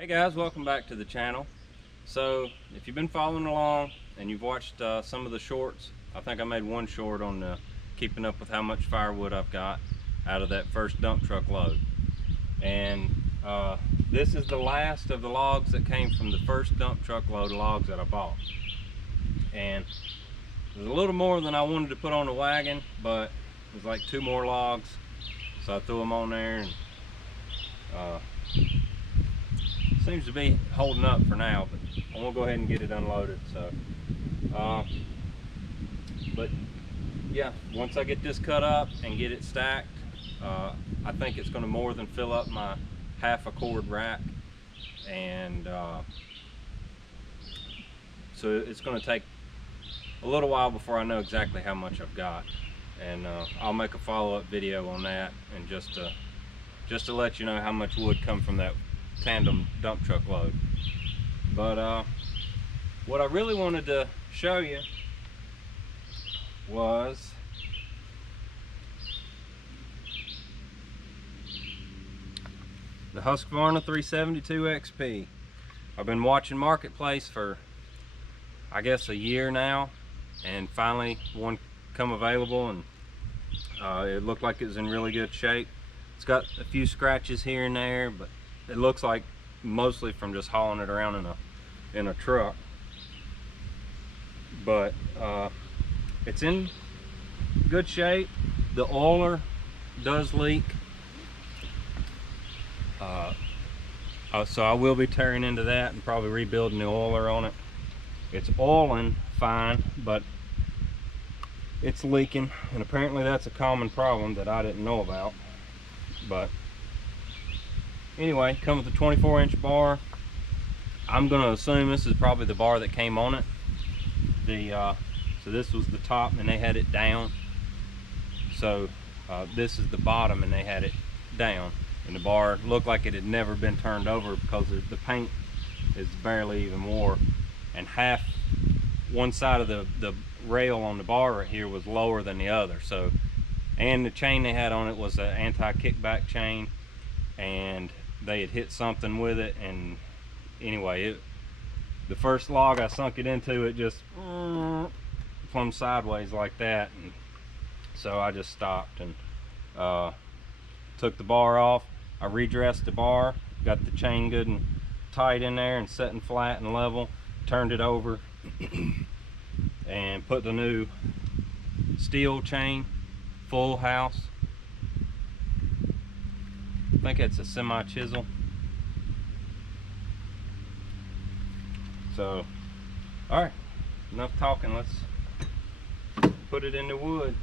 Hey guys, welcome back to the channel. So if you've been following along and you've watched some of the shorts, I think I made one short on keeping up with how much firewood I've got out of that first dump truck load. And this is the last of the logs that came from the first dump truck load of logs that I bought. And it was a little more than I wanted to put on the wagon, but it was like 2 more logs, so I threw them on there, and seems to be holding up for now, but I'm gonna go ahead and get it unloaded. So but yeah, once I get this cut up and get it stacked, I think it's going to more than fill up my half a cord rack, and so it's going to take a little while before I know exactly how much I've got, and I'll make a follow-up video on that, and just to let you know how much wood come from that tandem dump truck load. But what I really wanted to show you was the Husqvarna 372 XP. I've been watching Marketplace for I guess a year now, and finally one come available, and it looked like it was in really good shape. It's got a few scratches here and there, but it looks like mostly from just hauling it around in a truck. But it's in good shape. The oiler does leak, so I will be tearing into that and probably rebuilding the oiler on it. It's oiling fine, but it's leaking, and apparently that's a common problem that I didn't know about. But anyway, come with a 24-inch bar. I'm going to assume this is probably the bar that came on it. So this was the top and they had it down. So this is the bottom and they had it down. And the bar looked like it had never been turned over because the paint is barely even wore. And one side of the rail on the bar right here was lower than the other. So, and the chain they had on it was an anti-kickback chain, and they had hit something with it, and anyway, the first log I sunk it into, it just plumbed sideways like that, and so I just stopped and took the bar off. I redressed the bar, got the chain good and tight in there and setting flat and level, turned it over and put the new steel chain, full house. I think it's a semi chisel. So, all right, enough talking. Let's put it in the wood.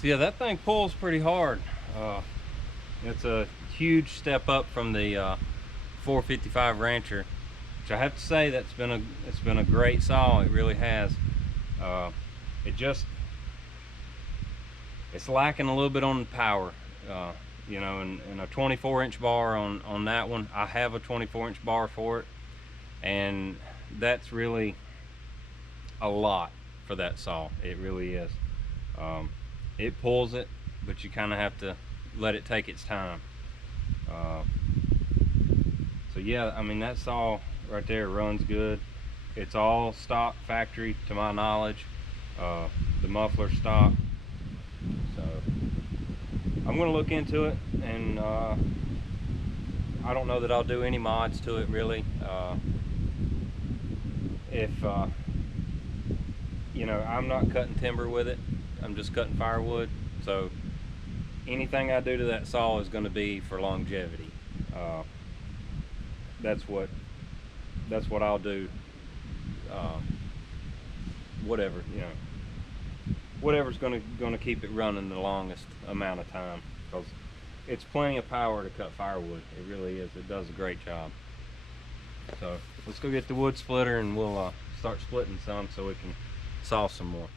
So yeah, that thing pulls pretty hard. It's a huge step up from the 455 Rancher, which I have to say it's been a great saw. It really has. Uh, it just it's lacking a little bit on the power. You know, and a 24-inch bar on that one. I have a 24-inch bar for it, and that's really a lot for that saw. It really is. It pulls it, but you kind of have to let it take its time. Uh, so yeah, I mean, that saw right there runs good. It's all stock factory to my knowledge. The muffler stock. So I'm gonna look into it, and I don't know that I'll do any mods to it really. If you know, I'm not cutting timber with it. I'm just cutting firewood. So anything I do to that saw is going to be for longevity. Uh, that's what I'll do. Uh, whatever, you know, whatever's going to keep it running the longest amount of time, because it's plenty of power to cut firewood. It really is. It does a great job. So let's go get the wood splitter, and we'll start splitting some so we can saw some more.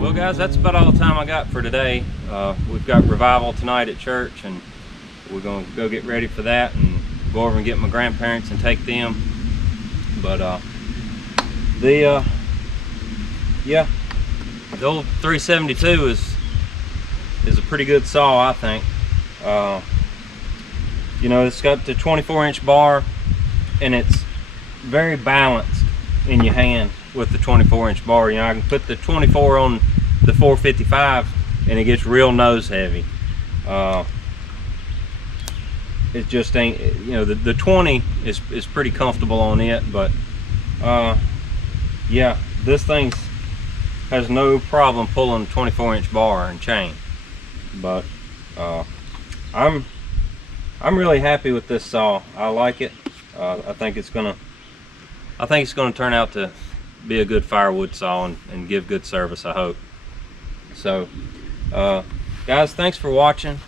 Well guys, that's about all the time I got for today. We've got revival tonight at church, and we're going to go get ready for that and go over and get my grandparents and take them. But the old 372 is a pretty good saw, I think. You know, it's got the 24-inch bar, and it's very balanced in your hand with the 24-inch bar. You know, I can put the 24 on the 455 and it gets real nose heavy. It just ain't, you know, the 20 is pretty comfortable on it, but yeah, this thing has no problem pulling a 24-inch bar and chain. But I'm really happy with this saw. I like it. I think it's gonna turn out to be a good firewood saw and give good service, I hope. So guys, thanks for watching,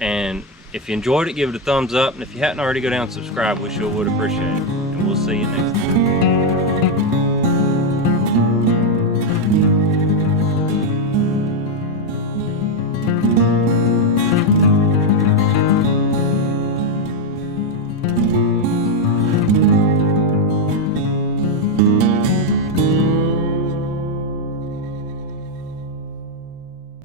and if you enjoyed it, give it a thumbs up, and if you hadn't already, go down and subscribe. We sure would appreciate it, and we'll see you next time.